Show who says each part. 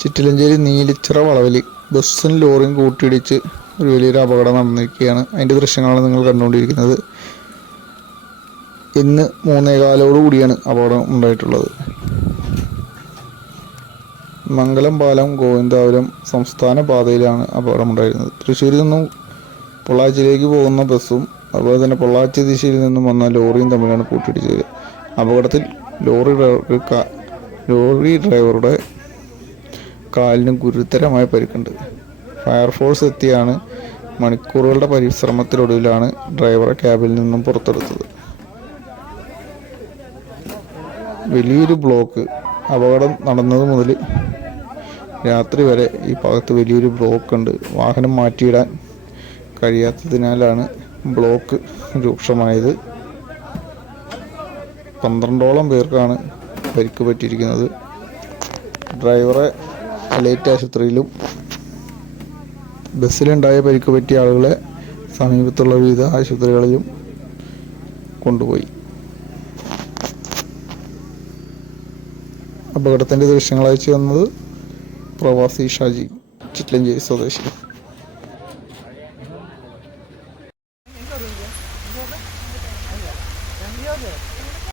Speaker 1: ചിറ്റിലഞ്ചേരി നീലിച്ചിറ വളവിൽ ബസ്സും ലോറിയും കൂട്ടിയിടിച്ച് ഒരു വലിയൊരു അപകടം നടന്നിരിക്കുകയാണ്. അതിന്റെ ദൃശ്യങ്ങളാണ് നിങ്ങൾ കണ്ടുകൊണ്ടിരിക്കുന്നത്. ഇന്ന് മൂന്നേകാലോട് കൂടിയാണ് അപകടം ഉണ്ടായിട്ടുള്ളത്. മംഗലം പാലം ഗോവിന്ദാപുരം സംസ്ഥാന പാതയിലാണ് അപകടമുണ്ടായിരുന്നത് തൃശ്ശൂരിൽ നിന്നും പൊള്ളാച്ചിയിലേക്ക് പോകുന്ന ബസ്സും അതുപോലെ തന്നെ പൊള്ളാച്ചി ദിശയിൽ നിന്നും വന്ന ലോറിയും തമ്മിലാണ് കൂട്ടിയിടിച്ചത്. അപകടത്തിൽ ലോറി ലോറി ഡ്രൈവറുടെ കാലിന് ഗുരുതരമായ പരിക്കുണ്ട്. ഫയർഫോഴ്സ് എത്തിയാണ് മണിക്കൂറുകളുടെ പരിശ്രമത്തിനൊടുവിലാണ് ഡ്രൈവറെ ക്യാബിൽ നിന്നും പുറത്തെടുത്തത്. വലിയൊരു ബ്ലോക്ക് അപകടം നടന്നത് മുതൽ രാത്രി വരെ ഈ ഭാഗത്ത് വലിയൊരു ബ്ലോക്ക് ഉണ്ട് വാഹനം മാറ്റിയിടാൻ കഴിയാത്തതിനാലാണ് ബ്ലോക്ക് രൂക്ഷമായത്. പന്ത്രണ്ടോളം പേർക്കാണ് പരിക്ക് പറ്റിയിരിക്കുന്നത് ഡ്രൈവറെ ലേറ്റ് ആശുപത്രിയിലും ബസ്സിലുണ്ടായ പരിക്ക് പറ്റിയ ആളുകളെ സമീപത്തുള്ള വിവിധ ആശുപത്രികളിലും കൊണ്ടുപോയി. അപകടത്തിന്റെ ദൃശ്യങ്ങൾ അയച്ചു തന്നത് പ്രവാസി ഷാജി ചിറ്റലഞ്ചേരി സ്വദേശി.